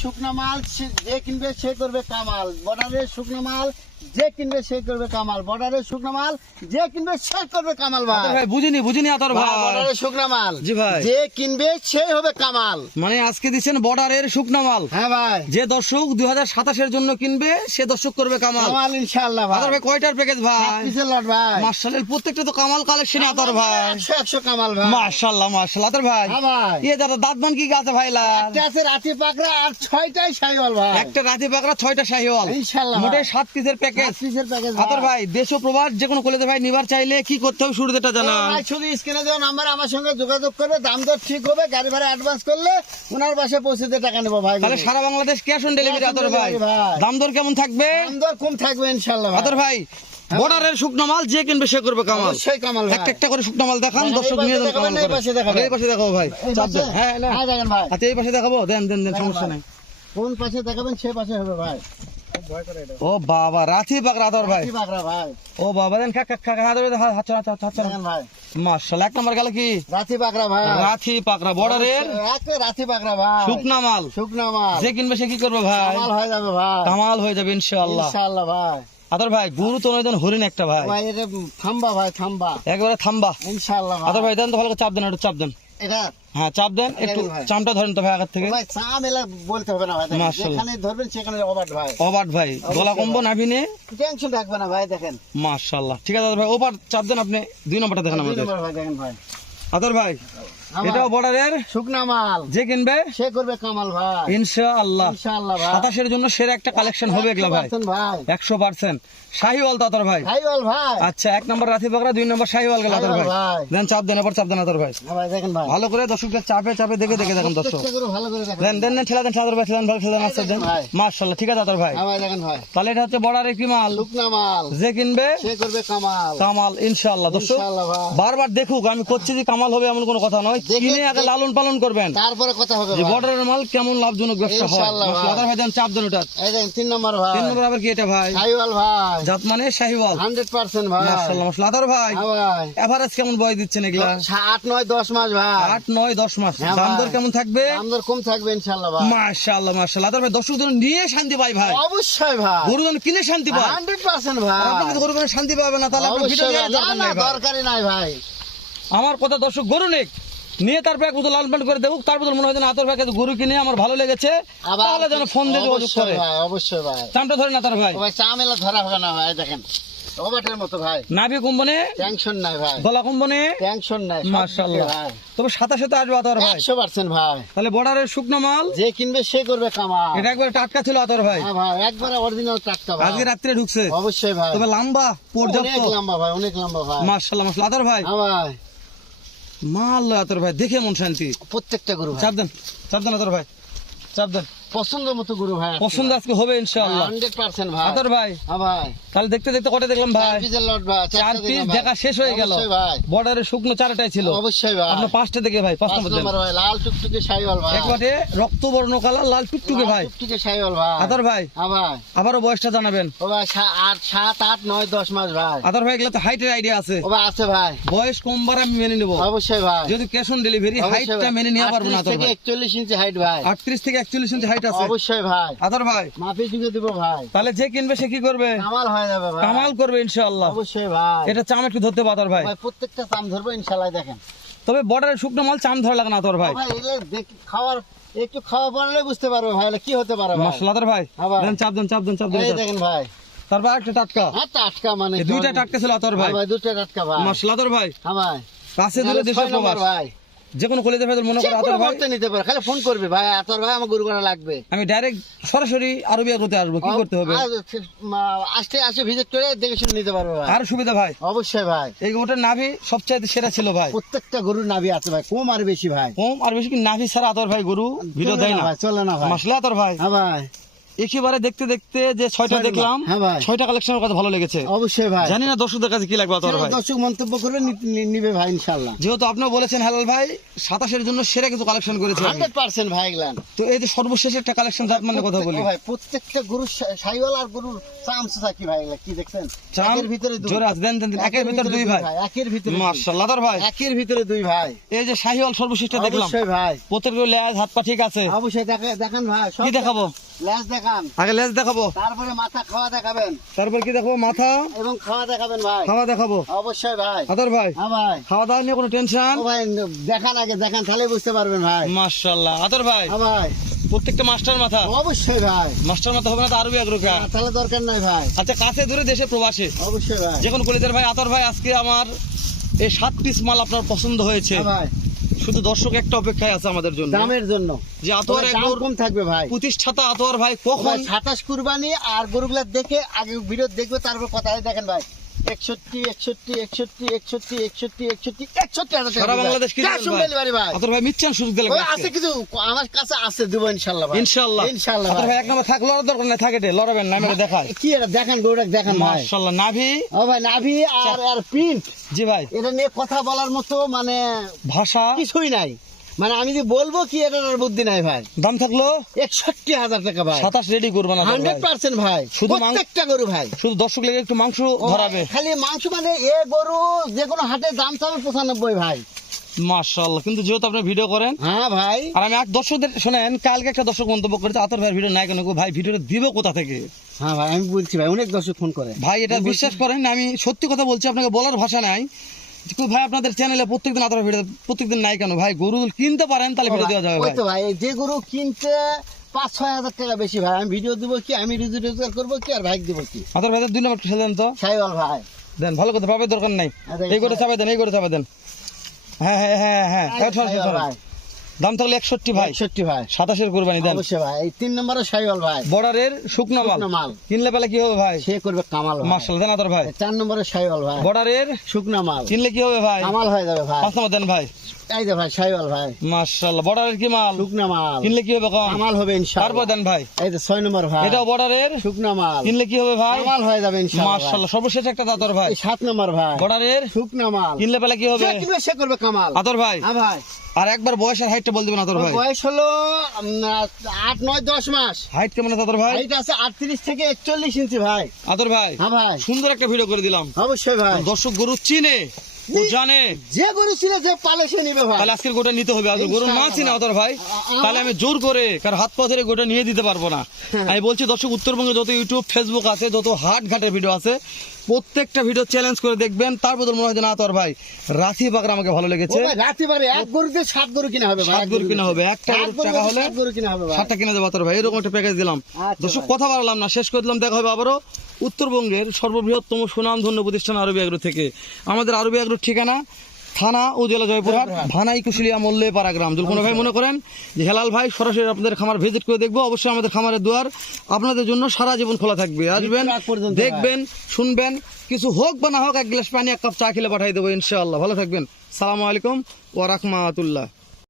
শুকনা মাল যে কিনবে সে করবে কামাল। বর্ডারের শুকনা মাল যে কিনবে সে করবে কামাল। বর্ডারের শুকনা মাল যে কিনবে সে করবে কামাল ভাই। ভাই বুঝিনি আতর ভাই। বর্ডারের শুকনা মাল জি ভাই, যে কিনবে সেই হবে কামাল। মানে আজকে দিচ্ছেন বর্ডারের শুকনা মাল। হ্যাঁ ভাই, যে দর্শক 2027 জন্য কিনবে সে দর্শক করবে কামাল। কামাল ইনশাআল্লাহ ভাই। আতর ভাই কয়টার প্যাকেজ ভাই? কিসের লট ভাই? মাশাআল্লাহ, প্রত্যেকটা তো কামাল কালেকশন আতর ভাই। 100 কামাল ভাই। মাশাআল্লাহ আতর ভাই। হ্যাঁ ভাই, এ দাদা দাঁতবান কি গাছে ভাই লাল? একটা আছে রাতি পাকড়া আর 6টাই শাইওয়াল ভাই। একটা রাতি পাকড়া 6টা শাহিওয়াল, ইনশাআল্লাহ মোটে ভাই। 7 পিসের প্যাকেজ। 7 পিসের প্যাকেজ আতর ভাই দেশ ও প্রবাস যে কোনো কলেজে ভাই নিবার চাইলে কি করতে হবে শুরুতে এটা জানান। ভাই শুধু স্ক্রিনে দেওয়া নাম্বার আমার সঙ্গে যোগাযোগ করবে, দাম দর ঠিক হবে, গাড়ি ভাড়া অ্যাডভান্স করলে ওনার বাসায় পৌঁছে দিয়ে টাকা নেবো ভাই। তাহলে সারা বাংলাদেশ ক্যাশ অন ডেলিভারি আতর ভাই। ভাই। দাম দর কেমন থাকবে দাম দর কম থাকবে ইনশাআল্লাহ ভাই। আতর ভাই? বর্ডারের শুকনো মাল যে কিনবে সে করবে কামাল। অবশ্যই কামাল ভাই। একটা করে শুকনো মাল দেখান, হ্যাঁ, দর্শক এই নিয়ে পাশে যান কামাল দেখাবেন, এই করে। পাশে দেখাবেন। এই পাশে দেখাবো ভাই, এই চাপ পাশে? দেন। হ্যাঁ না, হ্যাঁ দেখেন ভাই। আচ্ছা এই পাশে দেখাবো, দেন সমস্যা নাই। কোন পাশে দেখাবেন সে পাশে হবে ভাই। ও বাবা রাথি পাকড়া আতর ভাই। কি বাগড়া ভাই। ও বাবা দেন খাক হাত ধরে হাত দেখেন ভাই, মাশাআল্লাহ, এক নম্বর গেল কি রাতি বাগড়া ভাই। রাথি পাকড়া বর্ডারের একটা রাতি বাগড়া ভাই। শুকনা মাল। শুকনা মাল যে কিনবে সে কি করবে ভাই? কামাল হয়ে যাবে ভাই। কামাল হয়ে যাবে ইনশাআল্লাহ। ইনশাআল্লাহ ভাই। আতর ভাই গুরু তো নয়, দেন হরিণ একটা ভাই, ভাই এটা থাম্বা ভাই, থাম্বা একবারে থাম্বা। ইনশাআল্লাহ আতর ভাই। ভাই দেন তো ভালো করে চাপ দেন, একটু চাপ দেন। এটা হ্যাঁ চাপ দেন একটু, ভাই। চামটা ধরেন তো ভাই আগের থেকে। ভাই চাম এলা বলতে হবে না ভাই, দেখেন। মাশাআল্লাহ। যেখানে ধরবেন সেখানে অবাট ভাই। অবাট ভাই, গলা কম্বো নাভিনে। টেনশন রাখবে না ভাই, দেখেন। মাশাআল্লাহ, ঠিক আছে আতর ভাই। ওপার চাপ দেন আপনি, 2 নম্বরটা দেখেন 2 আমাদের। নম্বর ভাই, দেখেন ভাই। আতর ভাই আমার এটাও বর্ডারের শুকনা মাল যে কিনবে সে করবে কামাল ভাই। ইনশাআল্লাহ। ইনশাআল্লাহ ভাই। 27 জন্য সেরা একটা কালেকশন হবে এগুলা ভাই, 100% ভাই। 100% শাহিওয়াল তো আতর ভাই। খাইওয়াল ভাই। আচ্ছা 1 নম্বর রাথি পাকড়া, 2 নম্বর শাহিওয়াল গেল আতর ভাই। ভাই। দেন চাপ দেন, এবার চাপ দেন আতর ভাই। হ্যাঁ ভাই, দেখেন ভাই। ভালো করে দর্শকদের চাপে দেখে দেখেন দর্শক। চেষ্টা করে ভালো করে দেখেন। দেন ঠেলা দেন আতর ভাই, ঠেলান ভালো ঠেলান আস্তে দেন। ভাই। মাশাআল্লাহ, ঠিক আছে আতর ভাই। হ্যাঁ ভাই, দেখেন ভাই। তাহলে এটা হচ্ছে বর্ডারের কি মাল? শুকনা মাল যে কিনবে সে করবে কামাল। কামাল ইনশাআল্লাহ। দর্শক ইনশাআল্লাহ ভাই। বারবার দেখুক, আমি করছি যে কামাল হবে এমন কোনো কথা নয়, দেখে- কিনে আগে লালন পালন করবেন তারপরে কথা হবে যে ভাই। বর্ডারের মাল কেমন লাভজনক ব্যবসা হয়। ইনশাআল্লাহ ভাই। আতর ভাই দেন চাপ দেন ওটা। এই দেখেন 3 নম্বর ভাই। 3 নম্বর আবার কি এটা ভাই? খাইওয়াল ভাই। জাত মানে শাহিওয়াল। 100% ভাই। মাশাআল্লাহ আতর ভাই হ্যাঁ ভাই। এভারেজ কেমন বয় দিচ্ছেন এগুলা? 8, 9, 10 মাস ভাই। 8, 9, 10 মাস। হ্যাঁ দাম ভাই। দর কেমন থাকবে? দাম দর কম থাকবে ইনশাআল্লাহ ভাই। মাশাআল্লাহ আতর ভাই দর্শকদের নিয়ে শান্তি পাই ভাই। অবশ্যই ভাই। গরু যেন কিনে শান্তি পায়। 100% ভাই। আর আপনি যদি গরু কিনে শান্তি পাবে না তাহলে আপনি ভিডিও অবশ্যই দিয়ে ভাই। দরকার না নাই ভাই। দরকারই নাই ভাই। আমার কথা দর্শক গরু নেক নিয়ে তারপর এক বোতল লাল পান করে দেবো, তার বদল মনে হয় যেন আতর ভাইকে গরু কিনে আমার ভালো লেগেছে, তাহলে যেন ফোন দিয়ে যোগাযোগ অবশ্যই করে। ভাই, অবশ্যই ভাই। দামটা ধরেন আতর ভাই। ও ভাই চামেলা ধরা হবে না ভাই, দেখেন ওবাটের মতো ভাই। নাভি কোম্পানি, টেনশন নাই ভাই। গলা কোম্পানি। টেনশন নাই সব মাশাআল্লাহ। দিকে ভাই। তবে 27 আসবে আতর ভাই। 100% ভাই। তাহলে বর্ডারের শুকনো মাল যে কিনবে সে করবে কামাল। এটা একবার টাটকা ছিল আতর ভাই, হ্যাঁ ভাই, একবারে অরিজিনাল টাটকা ভাই। আজকে রাত্রে ঢুকছে। অবশ্যই ভাই। তবে লম্বা পর্যাপ্ত। অনেক লম্বা ভাই, অনেক লম্বা ভাই। মাশাআল্লাহ আতর ভাই। হ্যাঁ ভাই। মাল আতর ভাই দেখে মন শান্তি। প্রত্যেকটা গরু ভাই। চাপ দেন আতর ভাই, চাপ দেন। পছন্দ মতো গরু ভাই। পছন্দ আজকে হবে ইনশাআল্লাহ। 100% ভাই। আতর ভাই হ্যাঁ ভাই। তাহলে দেখতে কটা দেখলাম ভাই? 4 পিসের লট ভাই। 4 পিস দেখা শেষ হয়ে গেল। অবশ্যই ভাই। বর্ডারের শুকনো 4টাই ছিল। অবশ্যই ভাই। আপনার 5টা দেখে ভাই, 5 5 নম্বর দেন। নম্বর ভাই, লাল টুকটুকে শাইওয়াল ভাই। একবারে রক্তবর্ণ কালার লাল টুকটুকে ভাই। লাল টুকটুকে শাইওয়াল ভাই। আতর ভাই হ্যাঁ ভাই। আবারও বয়সটা জানাবেন। ও ভাই 7, 8, 9, 10 মাস ভাই। আতর ভাই এগুলো তো হাইটের আইডিয়া আছে। ও ভাই আছে ভাই। বয়স কম বার আমি মেনে নেব, অবশ্যই ভাই। যদি ক্যাশ অন ডেলিভারি অবশ্যই হাইটটা ভাই। মেনে নিতে পারবো না 38 আতর থেকে ভাই। 41 ইঞ্চি হাইট ভাই। 38 থেকে 41 ইঞ্চি হাইট আছে অবশ্যই ভাই। আতর ভাই। মাপি যুগে দিব ভাই। তাহলে যে কিনবে সে কি করবে? কামাল হয়ে যাবে ভাই। কামাল করবে ইনশাআল্লাহ। অবশ্যই ভাই। এটা চাম একটু ধরতে পারে আতর ভাই। ভাই প্রত্যেকটা দাম ধরবো ইনশাআল্লাহ, দেখেন। তবে বর্ডারের শুকনো মাল চাম ধরা লাগে না আতর ভাই। ও ভাই এগুলো খাওয়ার একটু খাওয়া পড়লে বুঝতে পারবে ভাই এগুলো কি হতে পারে ভাই। মাশাআল্লাহ আতর ভাই। হ্যাঁ ভাই। দেন চাপ দেন এই দেখেন ভাই। তারপর একটা টাটকা। হ্যাঁ টাটকা মানে এই দুইটা টাটকা ছিল আতর ভাই। হ্যাঁ ভাই, দুটো টাটকা ভাই। মাশাআল্লাহ আতর ভাই। হ্যাঁ ভাই। কাছে দূরে দেশের 6 নম্বর প্রবাস ভাই। যে কোনো কলেজে ফেদল মনে যে করে কোনো আতর ভাই মুহূর্তে নিতে পারে, খালি ফোন করবে ভাই আতর ভাই আমার গরু করা লাগবে। আমি ডাইরেক্ট সরাসরি আরবিয়া করতে আসবো, কি করতে হবে? আসতে ভিজিট করে দেখে শুনে নিতে পারবে ভাই। আর সুবিধা ভাই অবশ্যই ভাই। এই গোটার নাভি সবচাইতে সেরা ছিল ভাই। প্রত্যেকটা গরুর নাভি আছে ভাই, কম আর বেশি ভাই। কম আর বেশি কি নাভি ছাড়া আতর ভাই গরু ভিডিও চলে দেয় না না ভাই, চলে না ভাই। মাসলা আতর ভাই। হ্যাঁ ভাই। একেবারে দেখতে দেখতে যে 6টা দেখলাম, হ্যাঁ ভাই। 6টা কালেকশনের কথা ভালো লেগেছে। অবশ্যই ভাই, জানি না দর্শকদের কাছে কি লাগবে আতর ভাই। দর্শক মন্তব্য করবে, নিবে ভাই ইনশাআল্লাহ। যেহেতু আপনি বলেছেন হেলাল ভাই 27-এর জন্য সেরা কিছু কালেকশন করেছে, 100% ভাই এগুলান। তো এই যে সর্বশেষ একটা কালেকশন জাত মানে কথা বলি ভাই, প্রত্যেকটা গরুর শাহিওয়াল আর গরুর চামচা থাকি ভাই, এগুলা কি দেখছেন? চাম একের ভিতরে দুই। জোরে আছে, দেন দেন দেন। একের ভিতর দুই ভাই, একের ভিতরে দুই। মাশাআল্লাহ আতর ভাই। একের ভিতরে দুই ভাই। এই যে শাহিওয়াল সর্বশেষটা দেখলাম, অবশ্যই ভাই, প্রত্যেকটা লেজ হাত পা ঠিক আছে। অবশ্যই দেখান ভাই। সব কি দেখাবো? লেজ দেখান, আগে লেজ দেখাবো, তারপরে মাথা খাওয়া দেখাবেন, তারপর কি দেখাবো? মাথা এবং খাওয়া দেখাবেন ভাই। খাওয়া দেখাবো। অবশ্যই ভাই। আতর ভাই হ্যাঁ ভাই। খাওয়া দাওয়া নিয়ে কোনো টেনশন? ও ভাই, দেখান আগে, দেখান, তাহলে বুঝতে পারবেন ভাই। মাশাআল্লাহ আতর ভাই, হ্যাঁ ভাই। প্রত্যেকটা মাস্টার মাথা। অবশ্যই ভাই। মাস্টার মাথা হবে না তো আরবি আগ্রহ। তাহলে দরকার নাই ভাই। আচ্ছা কাছে দূরে দেশে প্রবাসে অবশ্যই ভাই। যখন কলিজার ভাই আতর ভাই, আজকে আমার এই 7 পিস মাল আপনার পছন্দ হয়েছে, হ্যাঁ ভাই। শুধু দর্শক একটা অপেক্ষায় আছে আমাদের জন্য, দামের জন্য। যে আতর দাম এগুলোর কম থাকবে ভাই। প্রতিষ্ঠাতা আতর ভাই কখন 27 কুরবানি আর গরুগুলা দেখে আগে ভিডিও দেখবে, তারপর কথা দেখেন ভাই। 61 61 61 61 61 61 61 সারা বাংলাদেশ কি দিবেন ভাই? ডেলিভারি ভাই। আতর ভাই মিচ্ছেন সুযোগ দিলে ওই আছে কিছু, আমার কাছে আছে, দেব ইনশাআল্লাহ ভাই। ইনশাআল্লাহ ইনশাআল্লাহ আতর ভাই। ভাই এক নম্বর থাকলো আর দরকার নাই, থাকে লড়াবেন না, আমি এটা দেখাই। কি এটা দেখান, গরুটা দেখান ভাই। মাশাআল্লাহ নাভি। ও ভাই, নাভি আর প্রিন্ট, জি ভাই, এটা নিয়ে কথা বলার মতো মানে ভাষা কিছুই নাই। মানে আমি যে বলবো কি, এটার আর বুদ্ধি নাই ভাই। দাম থাকলো 61,000 টাকা ভাই। 27 রেডি করবেন আতর ভাই। 100% ভাই। শুধু প্রত্যেকটা গরু ভাই। শুধু দর্শক লেগে একটু মাংস ধরাবে। খালি মাংস মানে এ গরু যে কোনো হাটে দাম চাবে 95 ভাই। মাশাআল্লাহ, কিন্তু যেহেতু আপনি ভিডিও করেন, হ্যাঁ ভাই। আর আমি এক দর্শকদের শোনেন, কালকে একটা দর্শক মন্তব্য করেছে আতর ভাইয়ের ভিডিও নাই কেন গো ভাই, ভিডিওটা দিব কোথা থেকে? হ্যাঁ ভাই, আমি বলছি ভাই, অনেক দর্শক ফোন করে ভাই এটা বিশ্বাস করেন, আমি সত্যি কথা বলছি, আপনাকে বলার ভাষা নাই। কিন্তু ভাই আপনাদের চ্যানেলে প্রত্যেকদিন আতর ভিডিও প্রত্যেকদিন নাই কেন ভাই? গরু কিনতে পারেন তাহলে ভিডিও দেওয়া যাবে ওই ভাই। তো ভাই, যে গরু কিনতে 5-6 হাজার টাকা বেশি ভাই, আমি ভিডিও দিব কি, আমি রুজি রোজগার করবো কি, আর ভাই দিব কি? আতর ভাই 2 নম্বর ঠেলে দেন তো, সাইওয়াল ভাই। দেন ভালো কথা, পাবে দরকার নাই। আচ্ছা, এই করে চাপাই দেন, এই করে চাপাই দেন। হ্যাঁ হ্যাঁ হ্যাঁ হ্যাঁ, সাইওয়াল ভাই। দাম থাকলে 61 ভাই, 61 ভাই। 27-এর কুরবানি দেন। অবশ্যই ভাই। এই 3 নম্বরে সাইওয়াল ভাই। বর্ডারের শুকনো শুকনো মাল মাল। কিনলে পেলে কি হবে ভাই? সে করবে কামাল ভাই। মাশাআল্লাহ দেন আতর ভাই। 4 নম্বরে সাইওয়াল ভাই। বর্ডারের শুকনো মাল কিনলে কি হবে ভাই? কামাল হয়ে যাবে ভাই। 5 নম্বর দেন ভাই। এই যে ভাই সাইওয়াল ভাই। মাশাআল্লাহ বর্ডারের কি মাল? শুকনো মাল কিনলে কি হবে কম? কামাল হবে তারপর ইনশাআল্লাহ। দেন ভাই। এই যে 6 নম্বর ভাই। এটাও বর্ডারের শুকনো মাল কিনলে কি হবে ভাই? কামাল হয়ে যাবে ইনশাআল্লাহ। মাশাআল্লাহ সর্বশেষ একটা আতর ভাই। এই 7 নম্বর ভাই। বর্ডারের শুকনো মাল কিনলে পেলে কি হবে? যে কিনবে সে করবে কামাল। আতর ভাই হ্যাঁ ভাই। আর একবার বয়সের হাইটটা বল দিবেন আতর ভাই। বয়স হলো 8 9 10 মাস। হাইট কেমন আছে আতর ভাই? হাইট আছে 38 থেকে 41 ইঞ্চি ভাই। আতর ভাই হ্যাঁ ভাই। সুন্দর একটা ভিডিও করে দিলাম, অবশ্যই ভাই। দর্শক গরু চিনে ও জানে, যে গরু ছিল যে পালে সে নিবে ভাই। তাহলে আজকের গোটা নিতে হবে। আর গরু না চিনে আতর ভাই, তাহলে আমি জোর করে কার হাত পা ধরে গোটা নিয়ে দিতে পারবো না। আমি বলছি দর্শক, উত্তরবঙ্গে যত ইউটিউব ফেসবুক আছে, যত হাট ঘাটের ভিডিও আছে, প্রত্যেকটা ভিডিও চ্যালেঞ্জ করে দেখবেন। তার বদল মনে হয় যে না আতর ভাই রাথি পাকরা আমাকে ভালো ও লেগেছে। ভাই, রাতে পারে এক গরুতে 7 গরু কিনা হবে ভাই। 7 গরু কিনা হবে, একটা এক গরুর টাকা হলে 7 গরু কিনা হবে ভাই। 7টা কিনে দেবো আতর ভাই, এরকম একটা প্যাকেজ দিলাম। আচ্ছা দর্শক ভাই। কথা বাড়ালাম না, শেষ করে দিলাম। দেখা হবে আবারও উত্তরবঙ্গের সর্ববৃহত্তম সুনামধন্য প্রতিষ্ঠান আরবি এগ্রো থেকে। আমাদের আরবি এগ্রোর ঠিকানা থানা ও জেলা জয়পুরহাট, ভানাই কুশলিয়া মল্লে পাড়া গ্রাম। যদি কোনো ভাই মনে করেন যে হেলাল ভাই সরাসরি আপনাদের খামার ভিজিট করে দেখবো, অবশ্যই আমাদের খামারের দুয়ার আপনাদের জন্য সারা জীবন খোলা থাকবে। আসবেন, মৃত্যুর আগ পর্যন্ত দেখবেন, শুনবেন, কিছু হোক বা না হোক 1 গ্লাস পানি 1 কাপ চা খেলে পাঠাই দেবো ইনশাআল্লাহ। ভালো থাকবেন। সালামু আলাইকুম ওয়া রাহমাতুল্লাহ।